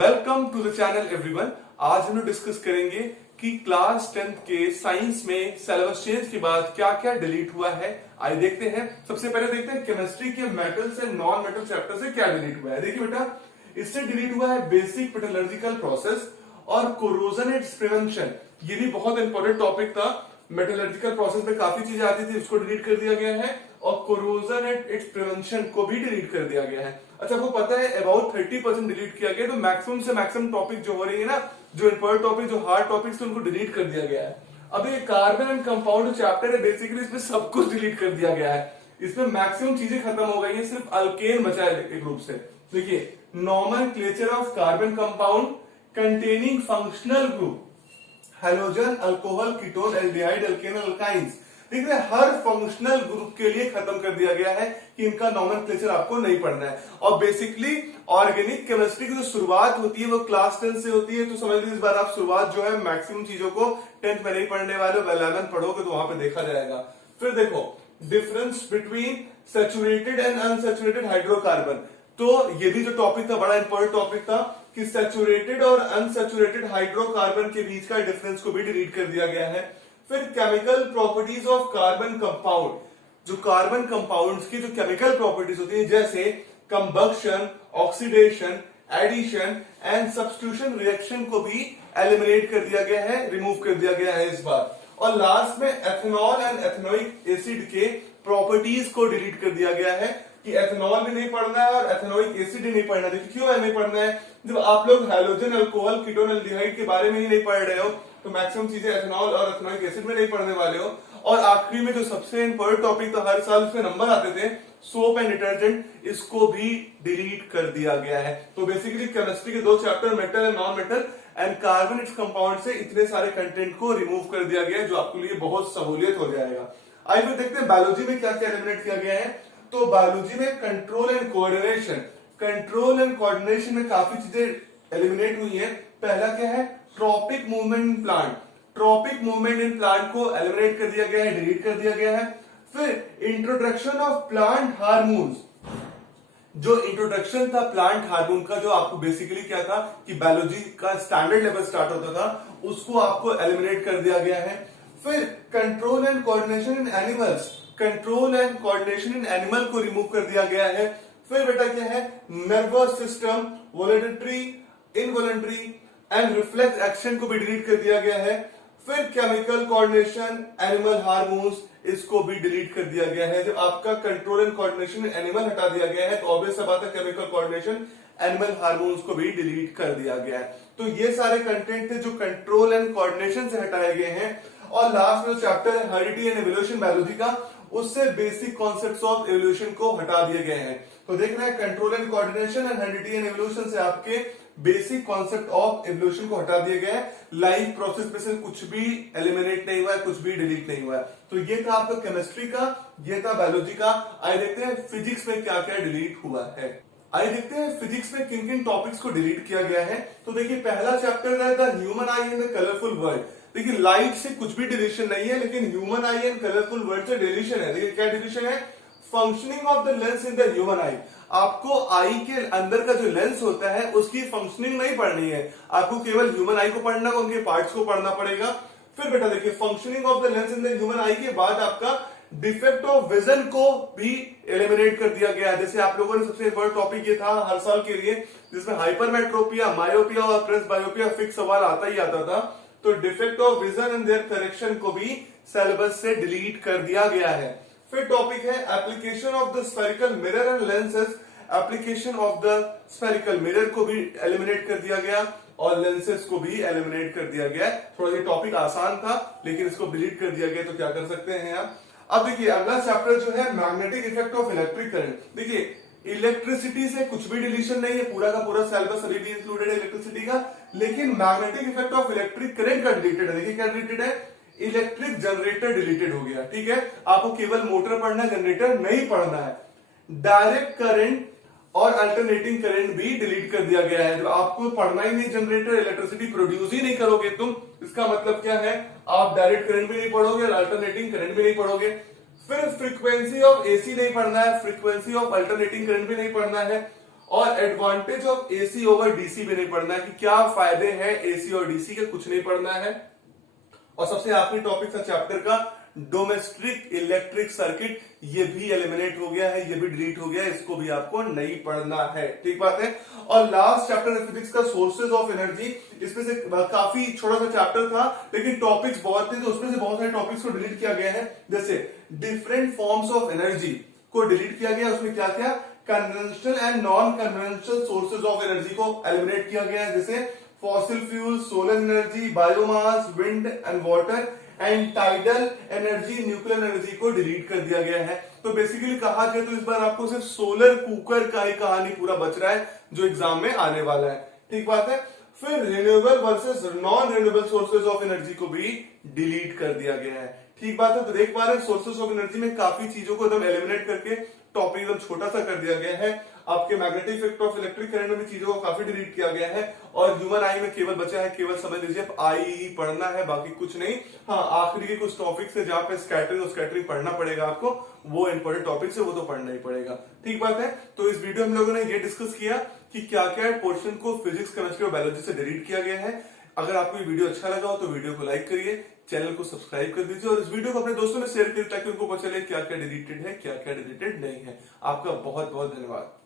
Welcome to the channel everyone. आज हम लोग डिस्कस करेंगे कि क्लास 10th के साइंस में सिलेबस चेंज के बाद क्या क्या डिलीट हुआ है। आइए देखते हैं। सबसे पहले देखते हैं केमिस्ट्री के metals and non metal chapter से क्या डिलीट हुआ है। देखिए बेटा, इससे डिलीट हुआ है बेसिक मेटलर्जिकल प्रोसेस और कोरोजन इट्स प्रिवेंशन। ये भी बहुत इंपॉर्टेंट टॉपिक था। मेटलर्जिकल प्रोसेस में काफी चीजें आती थी, उसको डिलीट कर दिया गया है और कोरोजन एंड इट्स प्रिवेंशन को भी डिलीट कर दिया गया है। अच्छा, आपको पता है अबाउट 30% डिलीट किया गया, तो मैक्सिमम से मैक्सिमम टॉपिक जो हो रही है ना, जो इंपॉर्टेंट टॉपिक, जो हार्ड टॉपिक्स, उनको डिलीट कर दिया गया है। अब ये कार्बन एंड कंपाउंड चैप्टर है, बेसिकली इसमें सब कुछ डिलीट कर दिया गया है। इसमें मैक्सिमम चीजें खत्म हो गई है, सिर्फ अल्केन बचा है एक रूप से। देखिए, nomenclature of carbon compound containing functional group halogen, alcohol, ketone, aldehyde, alkane, alkynes. देख रहे हैं, हर फंक्शनल ग्रुप के लिए खत्म कर दिया गया है कि इनका नॉमेनक्लेचर आपको नहीं पढ़ना है। और बेसिकली ऑर्गेनिक केमिस्ट्री की जो शुरुआत होती है वो क्लास 10 से होती है, तो समझ लीजिए इस बार आप शुरुआत जो है मैक्सिमम चीजों को 10th में नहीं पढ़ने वाले, 11th पढ़ोगे तो वहां पे देखा जाएगा। फिर देखो, difference between saturated and unsaturated hydrocarbon. तो ये भी जो टॉपिक था, बड़ा इंपॉर्टेंट टॉपिक था कि सैचुरेटेड और अनसैचुरेटेड हाइड्रोकार्बन के बीच का डिफरेंस को भी डिलीट कर दिया गया है। फिर chemical properties of carbon compound, जो कार्बन कंपाउंड्स की जो केमिकल प्रॉपर्टीज होती है, जैसे combustion, oxidation, addition and substitution reaction को भी एलिमिनेट कर दिया गया है, रिमूव कर दिया गया है इस बार। और लास्ट में एथेनॉल एंड एथेनोइक एसिड के प्रॉपर्टीज को डिलीट कर दिया गया है कि एथेनॉल भी नहीं पढ़ना है और एथेनोइक एसिड भी नहीं पढ़ना है। देखिए क्यों नहीं पढ़ना है, जब आप लोग हैलोजन, अल्कोहल, कीटोन, एल्डिहाइड के बारे में ही नहीं पढ़ रहे हो तो मैक्सिमम चीजें एथेनॉल और एथेनोइक एसिड में नहीं पढ़ने वाले हो। और आखिरी में जो सबसे इंपॉर्टेंट टॉपिक था, हर साल उसमें नंबर आते थे, सोप एंड डिटर्जेंट, इसको भी डिलीट कर दिया गया है। तो बेसिकली केमिस्ट्री के दो chapter, metal and non metal and carbon its compound, से इतने सारे कंटेंट को रिमूव कर दिया गया है, जो आपके लिए बहुत सहूलियत हो जाएगा। आइए फिर देखते हैं बायोलॉजी में क्या क्या एलिमिनेट किया गया है। तो बायोलॉजी में कंट्रोल एंड कोऑर्डिनेशन में काफी चीजें एलिमिनेट हुई है। पहला क्या है, tropic movement in plant. Tropic movement in plant को एलिमिनेट कर दिया गया है, डिलीट कर दिया गया है। फिर इंट्रोडक्शन ऑफ प्लांट हार्मोन्स, जो इंट्रोडक्शन था प्लांट हार्मोन का, जो आपको बेसिकली क्या था कि बायोलॉजी का स्टैंडर्ड लेवल स्टार्ट होता था, उसको आपको एलिमिनेट कर दिया गया है। फिर control and coordination in animals, control and coordination in animal को रिमूव कर दिया गया है। फिर बेटा क्या है, nervous system, voluntary, involuntary and reflex action को भी डिलीट कर दिया गया है। फिर केमिकल कोऑर्डिनेशन, एनिमल हार्मोन्स, इसको भी डिलीट कर दिया गया है। जब आपका कंट्रोल एंड कोऑर्डिनेशन एनिमल हटा दिया गया है तो ऑब्वियस सा बात है केमिकल कोऑर्डिनेशन, एनिमल हार्मोन्स को भी डिलीट कर दिया गया है। तो ये सारे कंटेंट थे जो कंट्रोल एंड कोऑर्डिनेशन से हटाए गए हैं। और लास्ट में जो चैप्टर है हेरिडिटी एंड एवोल्यूशन बायोलॉजी का, उससे बेसिक कॉन्सेप्ट्स ऑफ एवोल्यूशन को हटा दिए गए हैं। तो देख रहे हैं, control and coordination and heredity and evolution से आपके बेसिक कॉन्सेप्ट ऑफ एवोल्यूशन को हटा दिए गए हैं। लाइफ प्रोसेस में से कुछ भी एलिमिनेट नहीं हुआ है, कुछ भी डिलीट नहीं हुआ है। तो ये था आपका केमिस्ट्री का, ये था बायोलॉजी का। आइए देखते हैं फिजिक्स में क्या क्या डिलीट हुआ है। आइए देखते हैं फिजिक्स में किन किन टॉपिक्स को डिलीट किया गया है। तो देखिए, पहला चैप्टर है the human I in the colourful world. देखिए, लाइट से कुछ भी डिलीशन नहीं है, लेकिन human I and colourful world से डिलीशन है। देखिए क्या डिलीशन है, functioning of the lens in the human आई। आपको आई के अंदर का जो लेंस होता है उसकी फंक्शनिंग नहीं पढ़नी है, आपको केवल ह्यूमन आई को पढ़ना, उनके पार्ट्स को पढ़ना पड़ेगा। फिर बेटा देखिए, functioning of the lens in the human आई के बाद आपका डिफेक्ट ऑफ विजन को भी एलिमिनेट कर दिया गया है। जैसे आप लोगों ने सबसे इंपॉर्टेंट टॉपिक ये था हर साल के लिए, जिसमें हाइपरमेट्रोपिया, मायोपिया और प्रेसबायोपिया फिक्स सवाल आता ही आता था। तो defect of vision and their correction को भी सिलेबस से डिलीट कर दिया गया है। फिर टॉपिक है application of the spherical mirror and lenses. Application of the spherical mirror को भी एलिमिनेट कर दिया गया और लेंसेज को भी एलिमिनेट कर दिया गया। थोड़ा ये टॉपिक आसान था, लेकिन इसको डिलीट कर दिया गया, तो क्या कर सकते हैं आप। अब देखिए, अगला चैप्टर जो है magnetic effect of electric current. देखिए, इलेक्ट्रिसिटी से कुछ भी डिलीशन नहीं है, पूरा का पूरा सिलेबस अभी भी इंक्लूडेड है इलेक्ट्रिसिटी का, लेकिन magnetic effect of electric current का डिलीटेड है। देखिए क्या डिलीटेड है, इलेक्ट्रिक जनरेटर डिलीटेड हो गया। ठीक है, आपको केवल मोटर पढ़ना है, जनरेटर नहीं पढ़ना है। डायरेक्ट करंट और अल्टरनेटिंग करंट भी डिलीट कर दिया गया है। जब आपको पढ़ना ही नहीं जनरेटर, इलेक्ट्रिसिटी प्रोड्यूस ही नहीं करोगे तुम, इसका मतलब क्या है, आप डायरेक्ट करंट भी नहीं पढ़ोगे और अल्टरनेटिंग करंट भी नहीं पढ़ोगे। फिर फ्रीक्वेंसी ऑफ एसी नहीं पढ़ना है, फ्रीक्वेंसी ऑफ अल्टरनेटिंग करंट भी नहीं पढ़ना है। और advantage of AC over DC भी नहीं पढ़ना है कि क्या फायदे हैं एसी और डीसी के, कुछ नहीं पढ़ना है। और सबसे आखिरी टॉपिक था चैप्टर का डोमेस्टिक इलेक्ट्रिक सर्किट, ये भी एलिमिनेट हो गया है, ये भी डिलीट हो गया है, इसको भी आपको नहीं पढ़ना है, ठीक बात है। और लास्ट चैप्टर फिजिक्स का सोर्सेज ऑफ एनर्जी, इसमें से काफी छोटा सा चैप्टर था लेकिन टॉपिक्स बहुत थे, तो उसमें से बहुत सारे टॉपिक्स को डिलीट किया गया है। जैसे डिफरेंट फॉर्म्स ऑफ एनर्जी को डिलीट किया गया, उसमें क्या क्या conventional and non conventional sources of energy को एलिमिनेट किया गया है, जैसे fossil fuel, solar energy, biomass, wind and water and tidal energy, nuclear energy को डिलीट कर दिया गया है। तो बेसिकली कहा जाए तो इस बार आपको सिर्फ सोलर कुकर का ही कहानी पूरा बच रहा है जो एग्जाम में आने वाला है, ठीक बात है। फिर renewable versus non renewable sources of energy को भी डिलीट कर दिया गया है, ठीक बात है। तो देख पा रहे हैं सोर्सेज ऑफ एनर्जी में काफी चीजों को एकदम एलिमिनेट करके टॉपिक एकदम छोटा सा कर दिया गया है। आपके magnetic effect of electric current में भी चीजों को काफी डिलीट किया गया है। और ह्यूमन आई में केवल बचा है, केवल समझ लीजिए आई ही पढ़ना है, बाकी कुछ नहीं। हाँ, आखिरी के कुछ टॉपिक्स है जहां पे स्कैटरिंग और स्कैटरिंग पढ़ना पड़ेगा आपको, वो इंपॉर्टेंट टॉपिक्स है, वो तो पढ़ना ही पड़ेगा, ठीक बात है। तो इस वीडियो में हम लोगों ने ये डिस्कस किया कि क्या क्या पोर्शन को फिजिक्स, केमिस्ट्री और बायोलॉजी से डिलीट किया गया है। अगर आपको ये वीडियो अच्छा लगा हो तो वीडियो को लाइक करिए, चैनल को सब्सक्राइब कर दीजिए और इस वीडियो को अपने दोस्तों में शेयर करिए ताकि उनको पता चले क्या क्या डिलीटेड है, क्या क्या डिलीटेड नहीं है। आपका बहुत बहुत धन्यवाद।